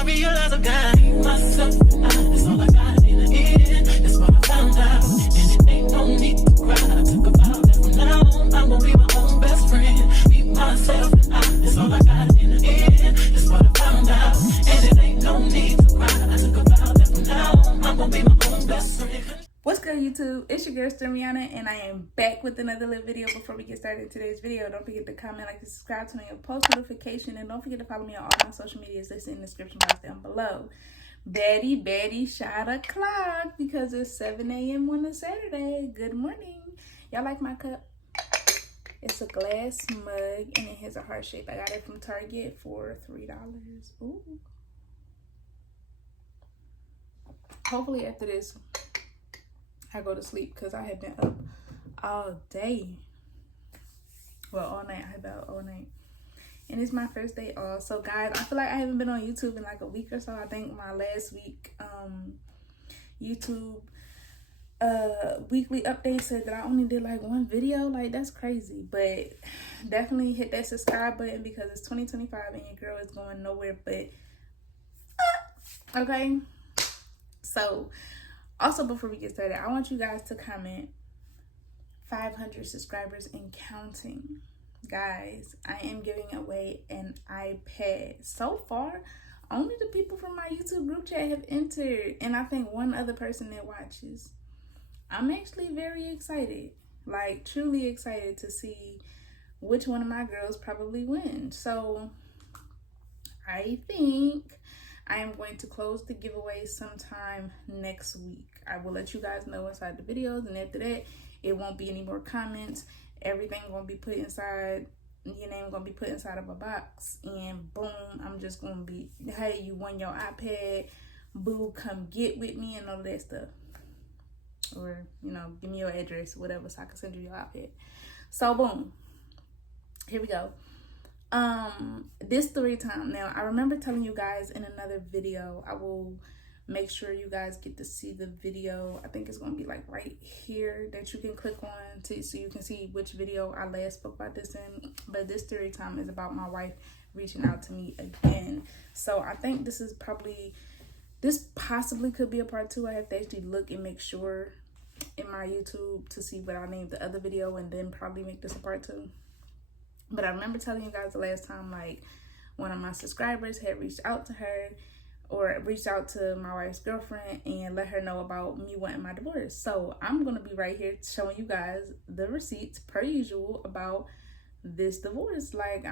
I realize I got myself. That's all I got in the end. That's what I found out. And it ain't no need to cry. I took a vow that from now on, I'm gonna be my own best friend. Be myself. That's all I got in the end. That's what I found out. And it ain't no need to cry. I took a vow that from now on, I'm gonna be my own best friend. What's good, YouTube? It's your girl Stormiana, and I am back with another little video. Before we get started in today's video, don't forget to comment, like, and subscribe, turn on your post notification, and don't forget to follow me on all my social medias listed in the description box down below. Betty shot o'clock because it's 7 a.m. on a Saturday. Good morning. Y'all like my cup? It's a glass mug, and it has a heart shape. I got it from Target for $3. Ooh. Hopefully after this, I go to sleep because I have been up all day. Well, all night. I have been up all night. And it's my first day off. So, guys, I feel like I haven't been on YouTube in like a week or so. I think my last week YouTube weekly update said that I only did like one video. Like, that's crazy. But definitely hit that subscribe button because it's 2025 and your girl is going nowhere but okay. So, also, before we get started, I want you guys to comment 500 subscribers and counting. Guys, I am giving away an iPad. So far, only the people from my YouTube group chat have entered, and I think one other person that watches. I'm actually very excited, like truly excited to see which one of my girls probably wins. So, I think I am going to close the giveaway sometime next week. I will let you guys know inside the videos, and after that, it won't be any more comments. Everything gonna be put inside, your name gonna be put inside of a box, and boom, I'm just gonna be, hey, you won your iPad, boo, come get with me, and all that stuff. Or, you know, give me your address, whatever, so I can send you your iPad. So, boom, here we go. This story time. Now, I remember telling you guys in another video, I will make sure you guys get to see the video. I think it's going to be like right here that you can click on to so you can see which video I last spoke about this in. But this story time is about my wife reaching out to me again. So I think this possibly could be a part 2. I have to actually look and make sure in my YouTube to see what I named the other video, and then probably make this a part 2. But I remember telling you guys the last time, like, one of my subscribers had reached out to her, or reached out to my wife's girlfriend and let her know about me wanting my divorce. So I'm going to be right here showing you guys the receipts, per usual, about this divorce. Like,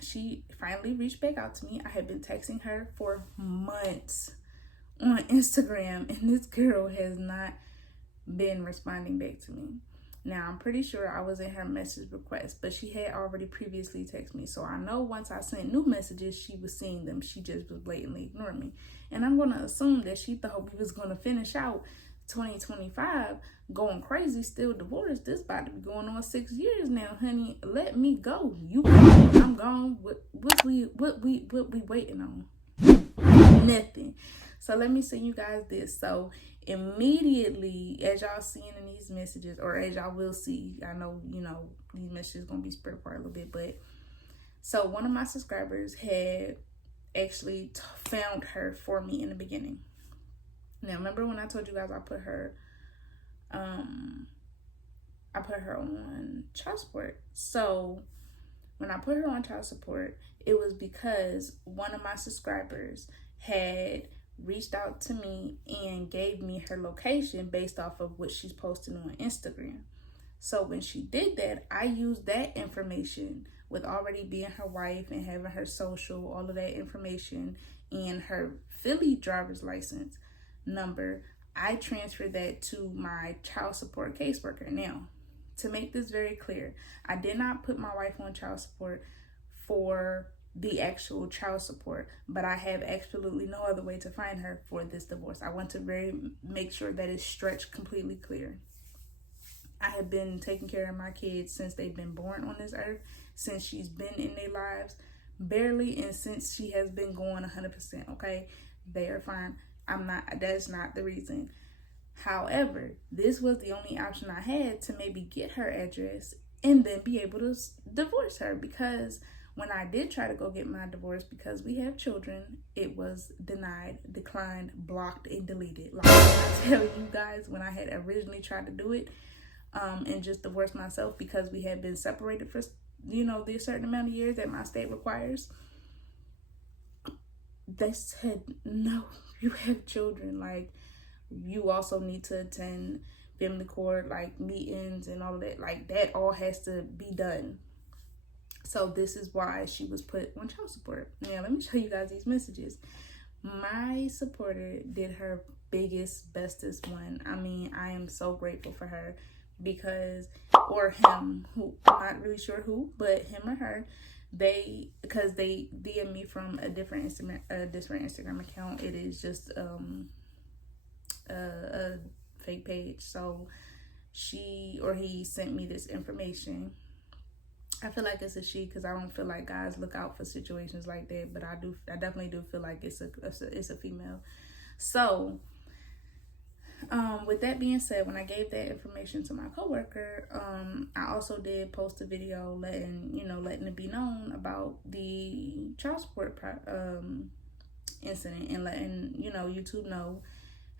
she finally reached back out to me. I had been texting her for months on Instagram, and this girl has not been responding back to me. Now, I'm pretty sure I was in her message request, but she had already previously texted me. So I know once I sent new messages, she was seeing them. She just was blatantly ignoring me. And I'm going to assume that she thought we was going to finish out 2025 going crazy, still divorced. This about to be going on 6 years now, honey. Let me go. You gone. I'm gone. What we waiting on? Nothing. So let me send you guys this. So immediately, as y'all seeing in these messages, or as y'all will see, I know, you know, these messages gonna be spread apart a little bit, but so one of my subscribers had actually found her for me in the beginning. Now, remember when I told you guys I put her on child support? So when I put her on child support, it was because one of my subscribers had reached out to me and gave me her location based off of what she's posting on Instagram. So when she did that, I used that information with already being her wife and having her social, all of that information, and her Philly driver's license number. I transferred that to my child support caseworker. Now, to make this very clear, I did not put my wife on child support for the actual child support, but I have absolutely no other way to find her for this divorce. I want to make sure that it's stretched completely clear. I have been taking care of my kids since they've been born on this earth, since she's been in their lives barely, and since she has been going 100%. Okay, they are fine. That's not the reason. However, this was the only option I had to maybe get her address and then be able to divorce her, because When I did try to go get my divorce because we have children, it was denied, declined, blocked, and deleted. Like I tell you guys, when I had originally tried to do it and just divorce myself because we had been separated for, you know, the certain amount of years that my state requires, they said, no, you have children. Like, you also need to attend family court, like meetings and all of that. Like, that all has to be done. So this is why she was put on child support. Now, let me show you guys these messages. My supporter did her biggest, bestest one. I mean, I am so grateful for her because, or him, who, I'm not really sure who, but him or her, because they DM me from a different Instagram account. It is just a fake page. So she or he sent me this information. I feel like it's a she because I don't feel like guys look out for situations like that, but I definitely do feel like it's a female. So with that being said, when I gave that information to my coworker, I also did post a video letting it be known about the child support incident and letting YouTube know,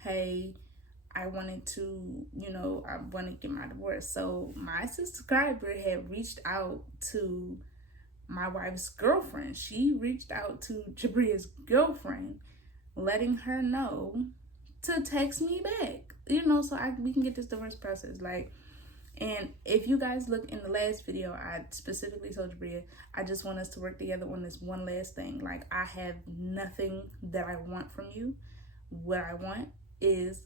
hey, I wanted to get my divorce. So my subscriber had reached out to my wife's girlfriend. She reached out to Jabria's girlfriend, letting her know to text me back, so we can get this divorce process. Like, and if you guys look in the last video, I specifically told Jabria, I just want us to work together on this one last thing. Like, I have nothing that I want from you. What I want is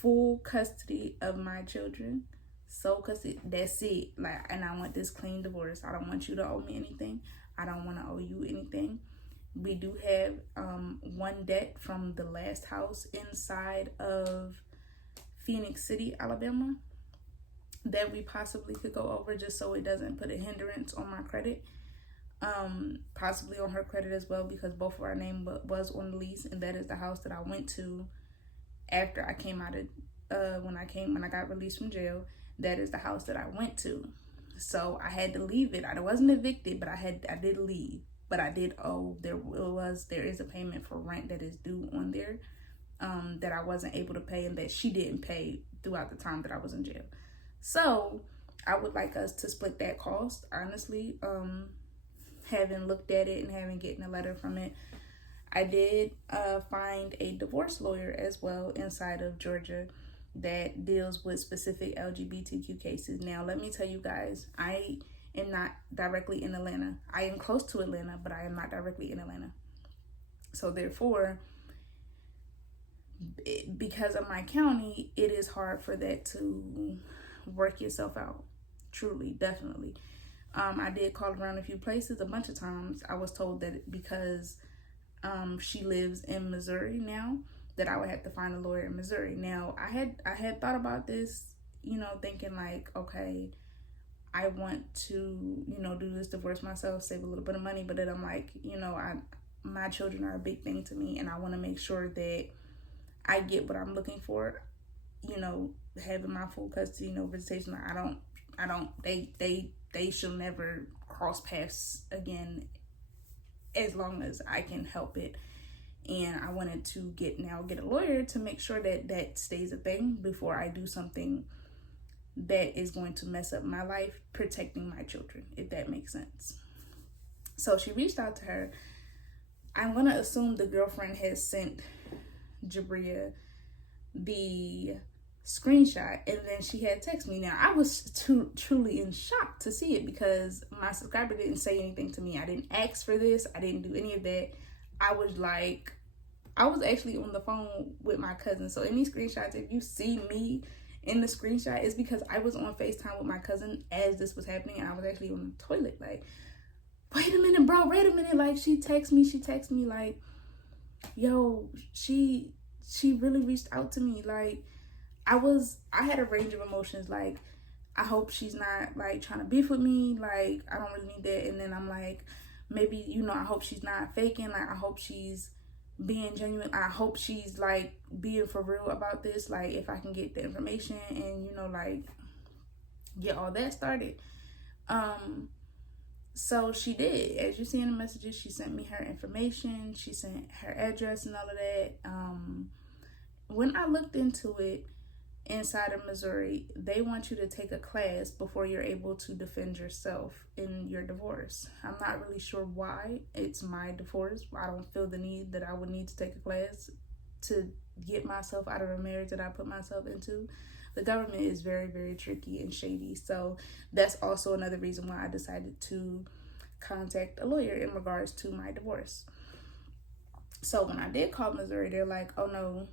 full custody of my children, sole custody, that's it. Like, and I want this clean divorce. I don't want you to owe me anything. I don't want to owe you anything. We do have one debt from the last house inside of Phoenix City, Alabama, that we possibly could go over just so it doesn't put a hindrance on my credit, possibly on her credit as well, because both of our name was on the lease, and that is the house that I went to after I came out of when I got released from jail. That is the house that I went to. So I had to leave it. I wasn't evicted, but I did leave. But I did owe. There is a payment for rent that is due on there that I wasn't able to pay, and that she didn't pay throughout the time that I was in jail. So I would like us to split that cost. Honestly, having looked at it and having gotten a letter from it, I did find a divorce lawyer as well inside of Georgia that deals with specific LGBTQ cases. Now, let me tell you guys, I am not directly in Atlanta. I am close to Atlanta, but I am not directly in Atlanta. So therefore, because of my county, it is hard for that to work itself out. Truly, definitely. I did call around a few places a bunch of times. I was told that because she lives in Missouri now, that I would have to find a lawyer in Missouri. Now, I had thought about this, thinking like, okay, I want to, do this divorce myself, save a little bit of money, but then I'm like, my children are a big thing to me, and I want to make sure that I get what I'm looking for, having my full custody, no visitation. They should never cross paths again as long as I can help it. And I wanted to get a lawyer to make sure that that stays a thing before I do something that is going to mess up my life protecting my children, if that makes sense. So she reached out to her. I'm going to assume the girlfriend has sent Jabria the screenshot, and then she had texted me. Now, I was truly in shock to see it because my subscriber didn't say anything to me. I didn't ask for this. I didn't do any of that. I was actually on the phone with my cousin. So in these screenshots, if you see me in the screenshot, it's because I was on FaceTime with my cousin as this was happening, and I was actually on the toilet. Like, wait a minute, bro, wait a minute. Like, she texted me like, yo, she really reached out to me. Like, I had a range of emotions. Like, I hope she's not like trying to beef with me. Like, I don't really need that. And then I'm like, maybe, I hope she's not faking. Like, I hope she's being genuine. I hope she's like being for real about this. Like, if I can get the information and, like, get all that started. So she did. As you see in the messages, she sent me her information. She sent her address and all of that. When I looked into it, inside of Missouri, they want you to take a class before you're able to defend yourself in your divorce. I'm not really sure why. It's my divorce. I don't feel the need that I would need to take a class to get myself out of a marriage that I put myself into. The government is very, very tricky and shady. So that's also another reason why I decided to contact a lawyer in regards to my divorce. So when I did call Missouri, they're like, oh no,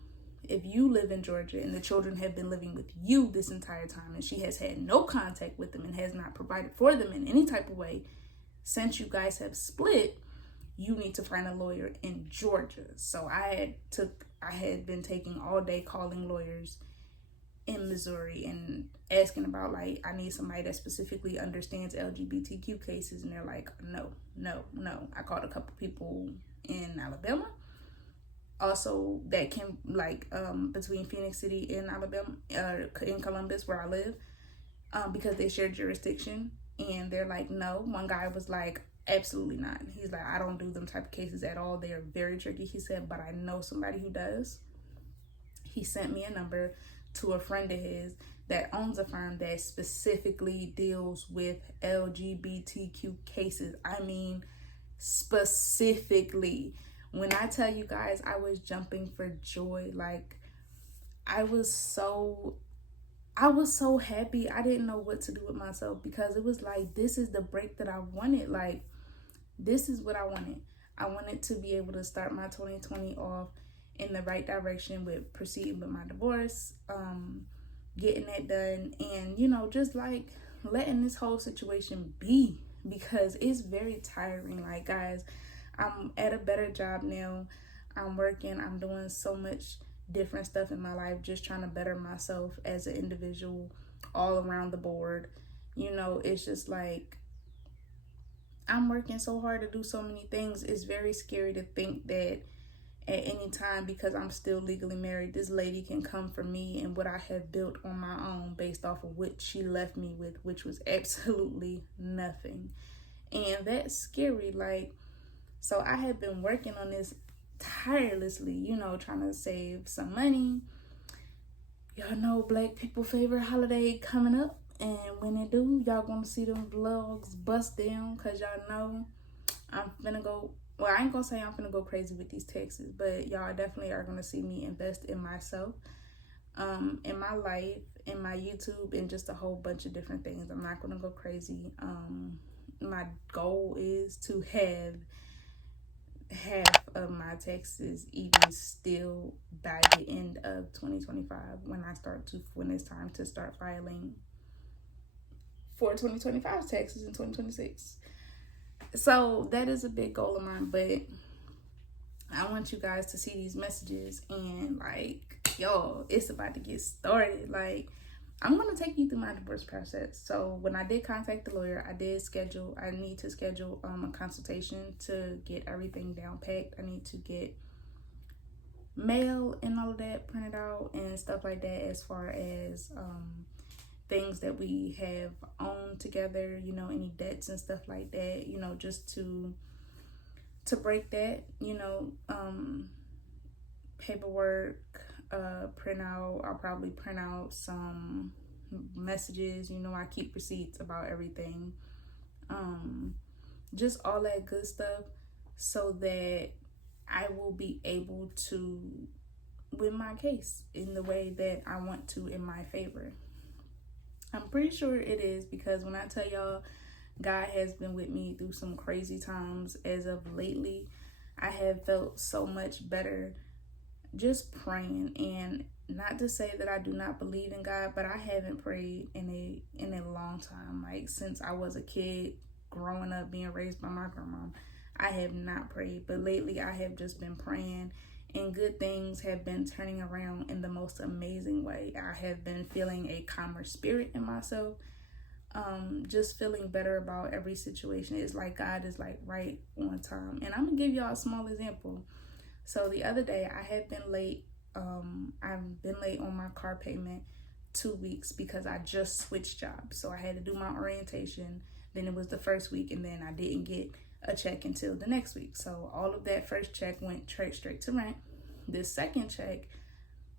if you live in Georgia and the children have been living with you this entire time and she has had no contact with them and has not provided for them in any type of way since you guys have split, you need to find a lawyer in Georgia. So I had been taking all day calling lawyers in Missouri and asking about, like, I need somebody that specifically understands LGBTQ cases, and they're like, no. I called a couple people in Alabama, also that came between Phoenix City and Alabama, in Columbus where I live, because they share jurisdiction, and they're like, no. One guy was like, absolutely not. He's like, I don't do them type of cases at all. They are very tricky. He said, but I know somebody who does. He sent me a number to a friend of his that owns a firm that specifically deals with LGBTQ cases. I mean, specifically. When I tell you guys, I was jumping for joy. Like, I was so happy. I didn't know what to do with myself, because it was like, this is the break that I wanted. Like, this is what I wanted. I wanted to be able to start my 2020 off in the right direction with proceeding with my divorce, getting that done, and, you know, just like letting this whole situation be, because it's very tiring. Like, guys, I'm at a better job now. I'm working. I'm doing so much different stuff in my life, just trying to better myself as an individual all around the board. You know, it's just like, I'm working so hard to do so many things. It's very scary to think that at any time, because I'm still legally married, this lady can come for me and what I have built on my own based off of what she left me with, which was absolutely nothing. And that's scary. Like, so I have been working on this tirelessly, you know, trying to save some money. Y'all know Black people favorite holiday coming up, and when it do, y'all gonna see them vlogs bust down, because y'all know I'm finna go, well, I ain't gonna say I'm finna go crazy with these taxes, but y'all definitely are gonna see me invest in myself, in my life, in my YouTube, and just a whole bunch of different things. I'm not gonna go crazy. My goal is to have half of my taxes even still by the end of 2025, when it's time to start filing for 2025 taxes in 2026. So that is a big goal of mine, but I want you guys to see these messages and, like, yo, it's about to get started. Like, I'm going to take you through my divorce process. So when I did contact the lawyer, I need to schedule a consultation to get everything down packed. I need to get mail and all of that printed out and stuff like that, as far as things that we have owned together, you know, any debts and stuff like that, you know, just to break that, you know, paperwork, print out. I'll probably print out some messages, you know, I keep receipts about everything, just all that good stuff, so that I will be able to win my case in the way that I want to, in my favor. I'm pretty sure it is, because when I tell y'all, God has been with me through some crazy times as of lately. I have felt so much better just praying. And not to say that I do not believe in God, but I haven't prayed in a long time. Like, since I was a kid, growing up, being raised by my grandma, I have not prayed. But lately I have just been praying, and good things have been turning around in the most amazing way. I have been feeling a calmer spirit in myself, just feeling better about every situation. It's like God is like right on time. And I'm gonna give y'all a small example. So the other day I had been late. I've been late on my car payment 2 weeks because I just switched jobs. So I had to do my orientation, Then it was the first week, and then I didn't get a check until the next week. So all of that first check went straight to rent. This second check,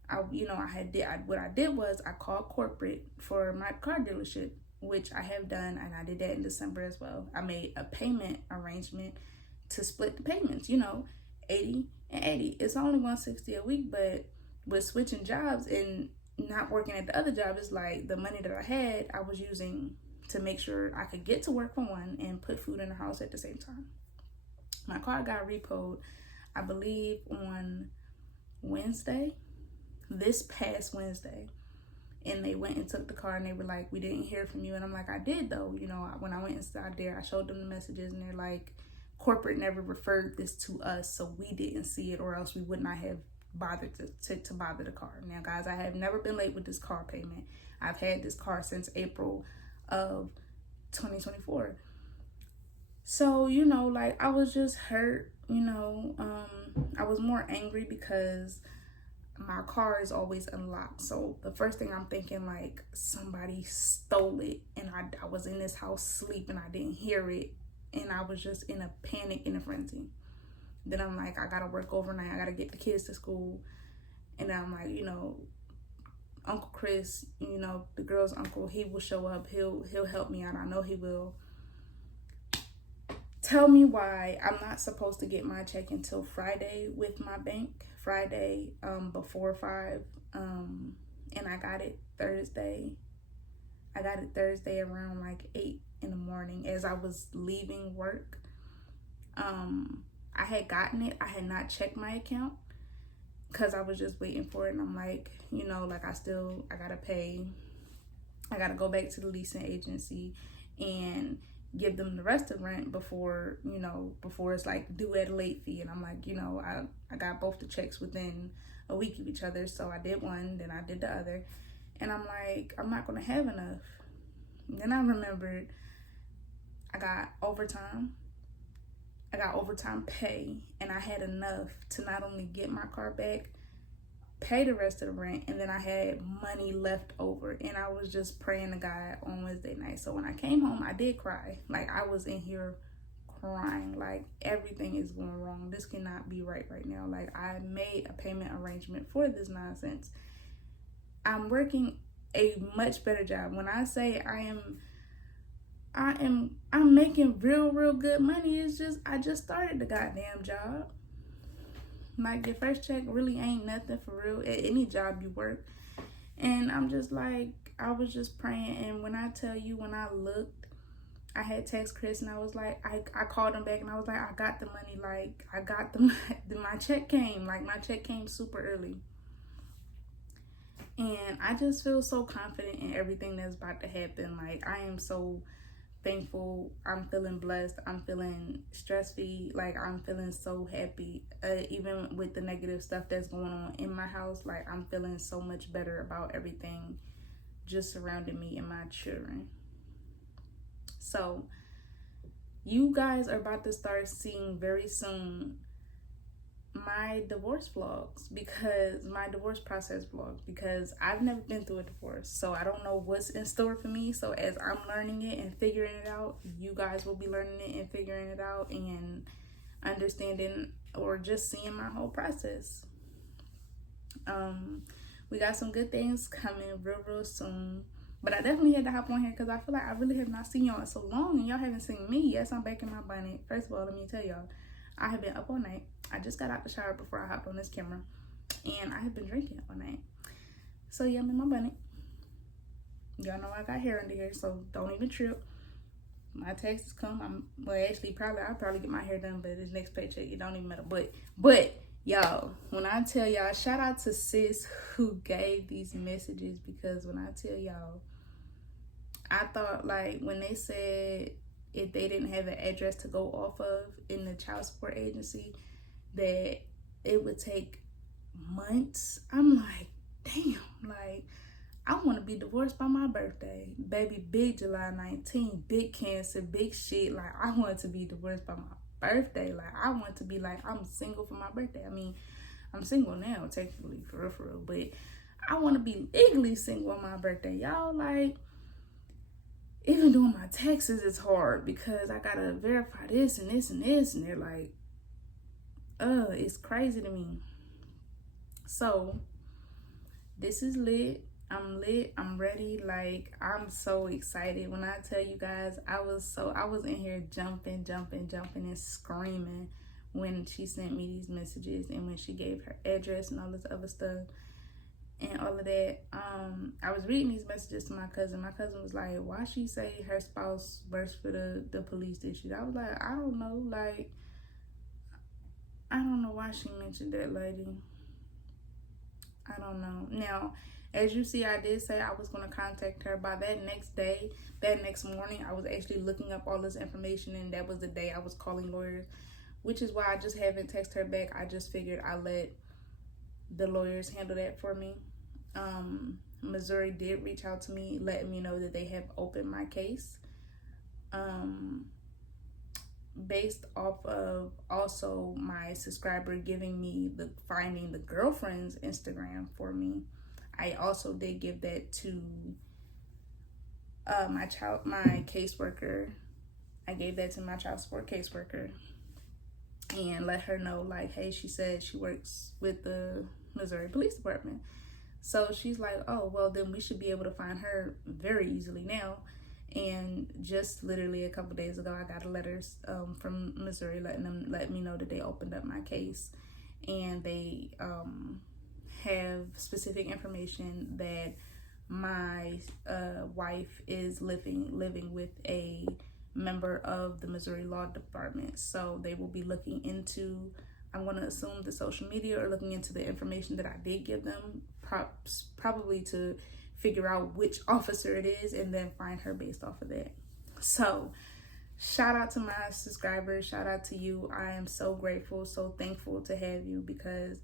what I did was I called corporate for my car dealership, which I have done, and I did that in December as well. I made a payment arrangement to split the payments, 80 and 80. It's only 160 a week, but with switching jobs and not working at the other job, it's like the money that I had, I was using to make sure I could get to work for one and put food in the house at the same time. My car got repoed, I believe, on Wednesday, this past Wednesday. And they went and took the car, and they were like, we didn't hear from you. And I'm like, I did though. When I went inside there, I showed them the messages, and they're like, corporate never referred this to us, so we didn't see it, or else we would not have bothered to bother the car. Now guys, I have never been late with this car payment. I've had this car since April of 2024. So, I was just hurt, I was more angry because my car is always unlocked. So the first thing I'm thinking, like, somebody stole it, and I was in this house sleeping, I didn't hear it, and I was just in a panic, in a frenzy. Then I'm like, I gotta work overnight, I gotta get the kids to school. And then I'm like, Uncle Chris, the girl's uncle, he will show up, he'll help me out, I know he will. Tell me why I'm not supposed to get my check until Friday with my bank. Friday before 5, and I got it Thursday. I got it Thursday around like 8 in the morning as I was leaving work. I had gotten it. I had not checked my account because I was just waiting for it, and I'm like, I gotta pay. I gotta go back to the leasing agency and give them the rest of rent before it's like due at a late fee. And I'm like, I got both the checks within a week of each other. So I did one, then I did the other, and I'm like, I'm not gonna have enough. Then I remembered I got overtime pay, and I had enough to not only get my car back, pay the rest of the rent, and then I had money left over. And I was just praying to God on Wednesday night. So when I came home, I did cry. Like, I was in here crying, like, everything is going wrong, this cannot be right now. Like, I made a payment arrangement for this nonsense. I'm working a much better job. When I say I'm making real good money, it's just I just started the goddamn job. Like, your first check really ain't nothing for real at any job you work. And I'm just like, I was just praying. And when I tell you, when I looked, I had text Chris, and I was like, I called him back, and I was like, I got the money. Like, I got my check came. Like, my check came super early. And I just feel so confident in everything that's about to happen. Like, I am so thankful. I'm feeling blessed. I'm feeling stress-free. Like, I'm feeling so happy. Even with the negative stuff that's going on in my house, like, I'm feeling so much better about everything just surrounding me and my children. So you guys are about to start seeing very soon my divorce vlogs, because my divorce process vlogs, because I've never been through a divorce, so I don't know what's in store for me. So as I'm learning it and figuring it out, you guys will be learning it and figuring it out and understanding, or just seeing my whole process. We got some good things coming real soon, but I definitely had to hop on here because I feel like I really have not seen y'all in so long, and y'all haven't seen me. Yes, I'm back in my bonnet. First of all, let me tell y'all, I have been up all night. I just got out the shower before I hopped on this camera, and I have been drinking all night. So yeah, I'm in my bonnet. Y'all know I got hair under here, so don't even trip. My taxes come. I'll probably get my hair done, but this next paycheck, it don't even matter. But y'all, when I tell y'all, shout out to sis who gave these messages, because when I tell y'all, I thought, like, when they said if they didn't have an address to go off of in the child support agency, that it would take months. I'm like, damn, like, I want to be divorced by my birthday. Baby, big July 19th, big Cancer, big shit. Like, I want to be divorced by my birthday. Like, I want to be like, I'm single for my birthday. I mean, I'm single now, technically, for real, but I want to be legally single on my birthday. Y'all, like, even doing my taxes is hard because I gotta verify this and this and this, and they're like, it's crazy to me. So this is lit. I'm lit. I'm ready. Like, I'm so excited. When I tell you guys, I was in here jumping and screaming when she sent me these messages and when she gave her address and all this other stuff and all of that. I was reading these messages to my cousin. My cousin was like, why she say her spouse works for the police district? I was like, I don't know. Like, I don't know why she mentioned that lady. I don't know. Now, as you see, I did say I was going to contact her. By that next morning, I was actually looking up all this information, and that was the day I was calling lawyers, which is why I just haven't texted her back. I just figured I'd let the lawyers handle that for me. Missouri did reach out to me, letting me know that they have opened my case. Based off of also my subscriber giving me finding the girlfriend's Instagram for me. I also did give that to my caseworker. I gave that to my child support caseworker and let her know, like, hey, she said she works with the Missouri Police Department. So she's like, oh, well, then we should be able to find her very easily now. And just literally a couple days ago, I got a letter from Missouri letting me know that they opened up my case, and they have specific information that my wife is living with a member of the Missouri Law Department. So they will be looking into, I'm going to assume, the social media, or looking into the information that I did give them, probably to figure out which officer it is and then find her based off of that. So shout out to my subscribers, shout out to you. I am so grateful, so thankful to have you, because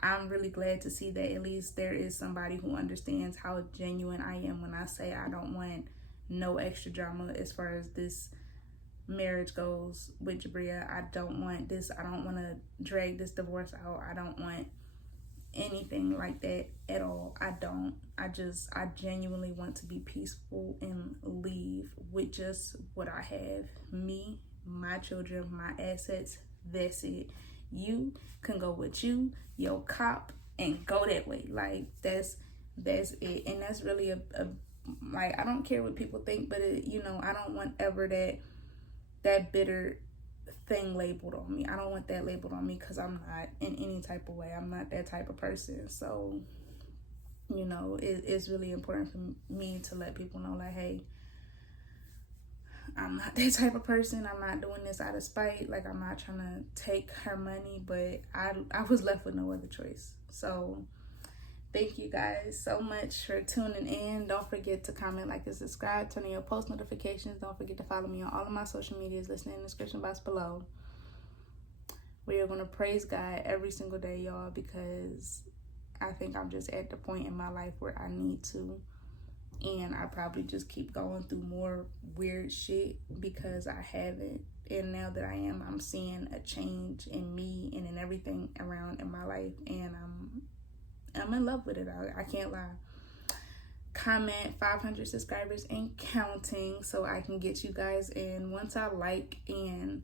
I'm really glad to see that at least there is somebody who understands how genuine I am when I say I don't want no extra drama as far as this marriage goes with Jabria. I don't want this. I don't want to drag this divorce out. I don't want anything like that at all. I don't. I genuinely want to be peaceful and leave with just what I have. Me, my children, my assets. That's it. You can go with you, your cop, and go that way. Like, that's it. And that's really a like, I don't care what people think, but I don't want ever that bitter thing labeled on me. I don't want that labeled on me, because I'm not in any type of way. I'm not that type of person. So, it's really important for me to let people know, like, hey, I'm not that type of person. I'm not doing this out of spite. Like, I'm not trying to take her money, but I was left with no other choice. So thank you guys so much for tuning in. Don't forget to comment, like, and subscribe. Turn on your post notifications. Don't forget to follow me on all of my social medias listed in the description box below. We are going to praise God every single day, y'all, because I think I'm just at the point in my life where I need to. And I probably just keep going through more weird shit because I haven't. And now that I am, I'm seeing a change in me and in everything around in my life. And I'm in love with it. I can't lie. Comment 500 subscribers and counting so I can get you guys in. Once I like and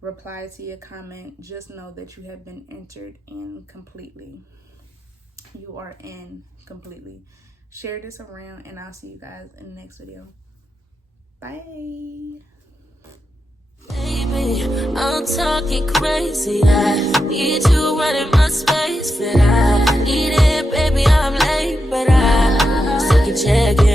reply to your comment, just know that you have been entered in completely. You are in completely. Share this around, and I'll see you guys in the next video. Bye. Baby, I'm talking crazy. I need you running my space, but I need it, baby. I'm late, but I still can check it.